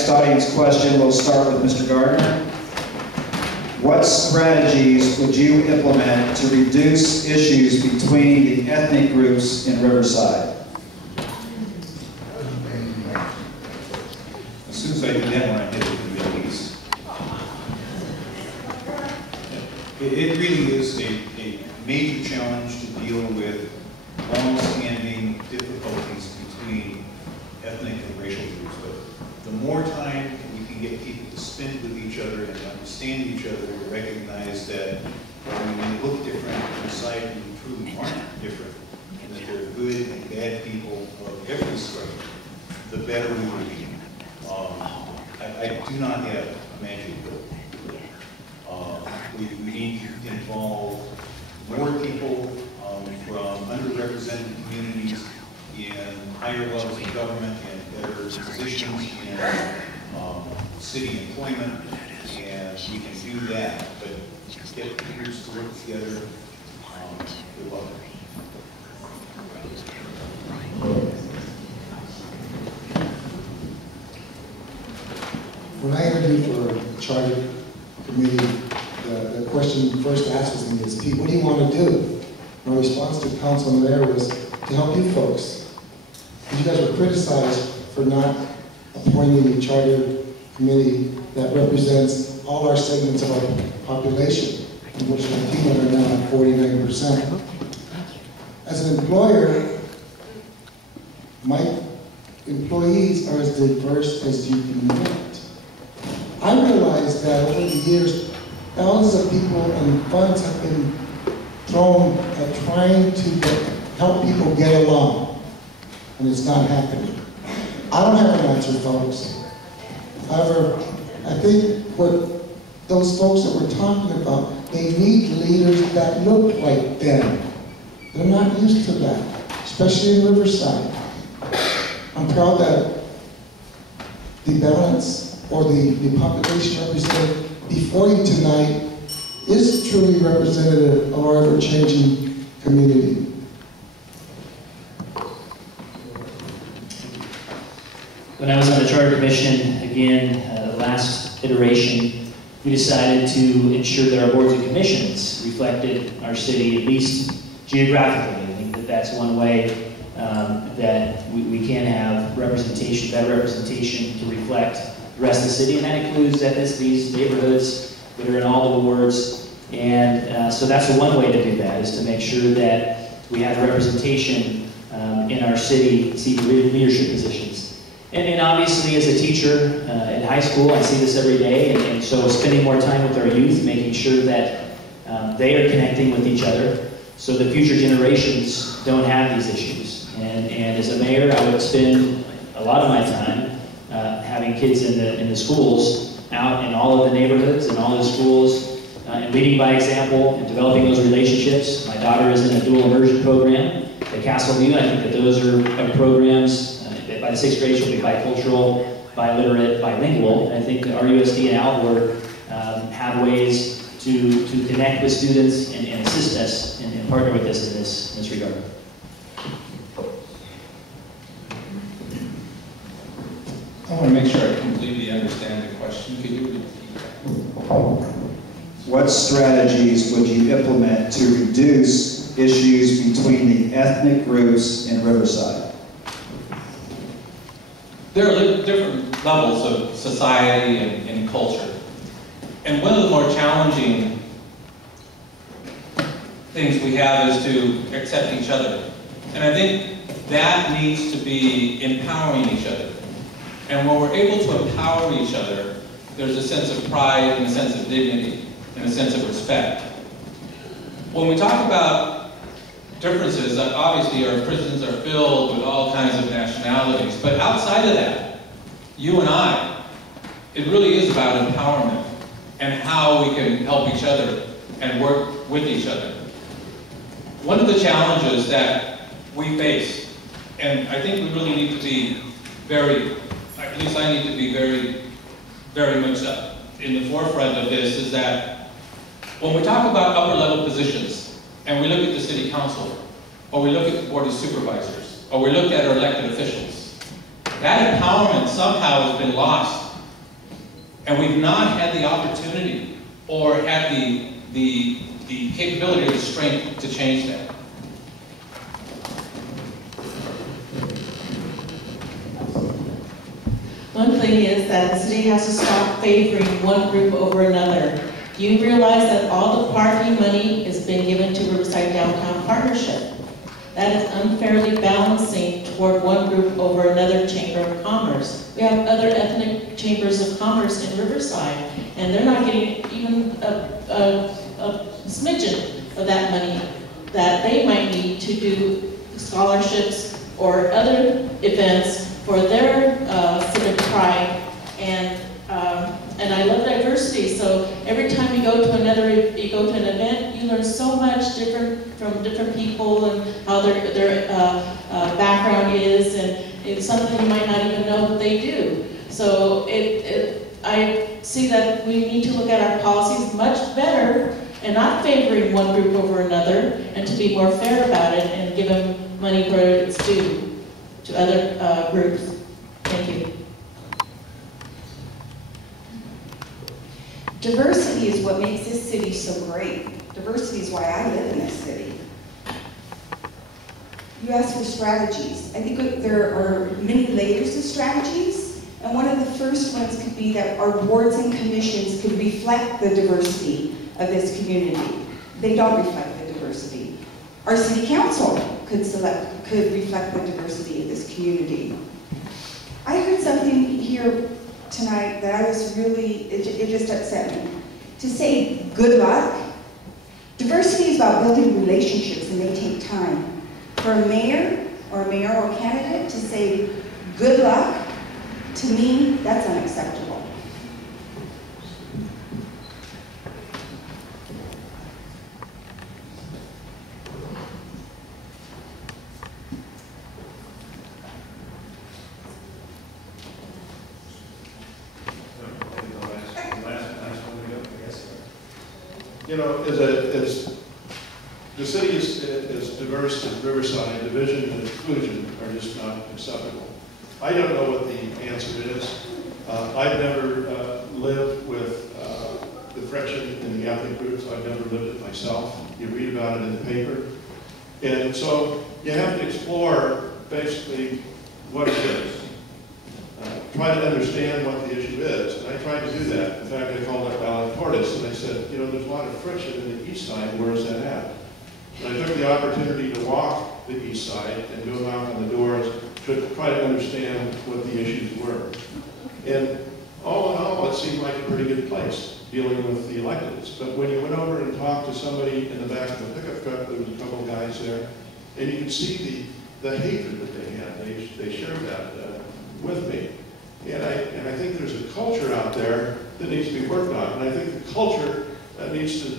next audience question will start with Mr. Gardner. What strategies would you implement to reduce issues between the ethnic groups in Riverside? As soon as I did that one, I hit the Middle East. It really is a major challenge to deal with long-standing difficulties between ethnic and racial groups. But the more time we can get people to spend with each other and understand each other, to recognize that while we may look different inside, we truly aren't different, and that there are good and bad people of every stripe, the better we will be. I do not have a magic bullet. We need to involve more people from underrepresented communities in higher levels of government and better positions in city employment, and we can do that. But get the groups to work together. Good luck. When I interviewed for a charter committee, the question first asked was me is, Pete, what do you want to do? My response to council there was to help you folks. You guys were criticized for not appointing a charter committee that represents all our segments of our population, in which Latino are now at 49%. As an employer, my employees are as diverse as you can get. I realized that over the years, thousands of people and funds have been thrown at trying to help people get along, and it's not happening. I don't have an answer, folks. However, I think what those folks that we're talking about, they need leaders that look like them. They're not used to that, especially in Riverside. I'm proud that the balance or the population represented before you tonight is truly representative of our ever-changing community. When I was on the Charter Commission, again, the last iteration, we decided to ensure that our boards and commissions reflected our city, at least geographically. I think that that's one way that we can have representation, better representation to reflect the rest of the city, and that includes ethnicities, neighborhoods that are in all the wards. And so that's one way to do that, is to make sure that we have representation in our city leadership positions. And obviously, as a teacher in high school, I see this every day, and so spending more time with our youth, making sure that they are connecting with each other, so the future generations don't have these issues. And as a mayor, I would spend a lot of my time having kids in the schools, out in all of the neighborhoods and all the schools, and leading by example and developing those relationships. My daughter is in a dual immersion program at Castleview. I think that those are programs. By the 6th grade, she'll be bicultural, biliterate, bilingual. And I think that RUSD and Alvor have ways to connect with students and assist us and partner with us in this regard. I want to make sure I completely understand the question. Could you repeat that? What strategies would you implement to reduce issues between the ethnic groups in Riverside? There are different levels of society and culture. And one of the more challenging things we have is to accept each other. And I think that needs to be empowering each other. And when we're able to empower each other, there's a sense of pride and a sense of dignity and a sense of respect. When we talk about differences, obviously our prisons are filled with all kinds of nationalities, but outside of that, you and I, it really is about empowerment and how we can help each other and work with each other. One of the challenges that we face, and I think we really need to be at least I need to be very much in the forefront of this, is that when we talk about upper level positions, and we look at the city council, or we look at the board of supervisors, or we look at our elected officials, that empowerment somehow has been lost And we've not had the opportunity or had the capability or the strength to change that. One thing is that the city has to stop favoring one group over another. Do you realize that all the parking money is being given to Riverside Downtown Partnership? That is unfairly balancing toward one group over another chamber of commerce. We have other ethnic chambers of commerce in Riverside, and they're not getting even a smidgen of that money that they might need to do scholarships or other events for their civic pride, and I love diversity. So every time you go to an event, you learn so much from different people and how their background is, and it's something you might not even know that they do. So I see that we need to look at our policies much better and not favoring one group over another, and to be more fair about it and give them money where it's due to other groups. Thank you. Diversity is what makes this city so great. Diversity is why I live in this city. You asked for strategies. I think there are many layers of strategies, and one of the first ones could be that our boards and commissions could reflect the diversity of this community. They don't reflect the diversity. Our city council could reflect the diversity of this community. I heard something here tonight that I was really, it just upset me. To say good luck, diversity is about building relationships, and they take time. For a mayor or a mayoral candidate to say good luck, to me, that's unacceptable. You know, as the city is diverse as Riverside, division and exclusion are just not acceptable. I don't know what the answer is. I've never lived with the friction in the ethnic groups. I've never lived it myself. You read about it in the paper. And so you have to explore basically what it is. Try to understand what the issue is, and I tried to do that. In fact, I called up Valley Tortoise, and I said, you know, there's a lot of friction in the east side, where is that at? And I took the opportunity to walk the east side and go knock on the doors to try to understand what the issues were. And all in all, it seemed like a pretty good place, dealing with the electeds. But when you went over and talked to somebody in the back of the pickup truck, there was a couple of guys there, and you could see the hatred that they had. They shared that with me. And I think there's a culture out there that needs to be worked on. And I think the culture needs to,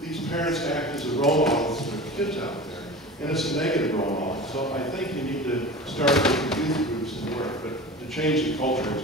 these parents act as a role models for their kids out there. And it's a negative role model. So I think you need to start with the youth groups and work. But to change the culture is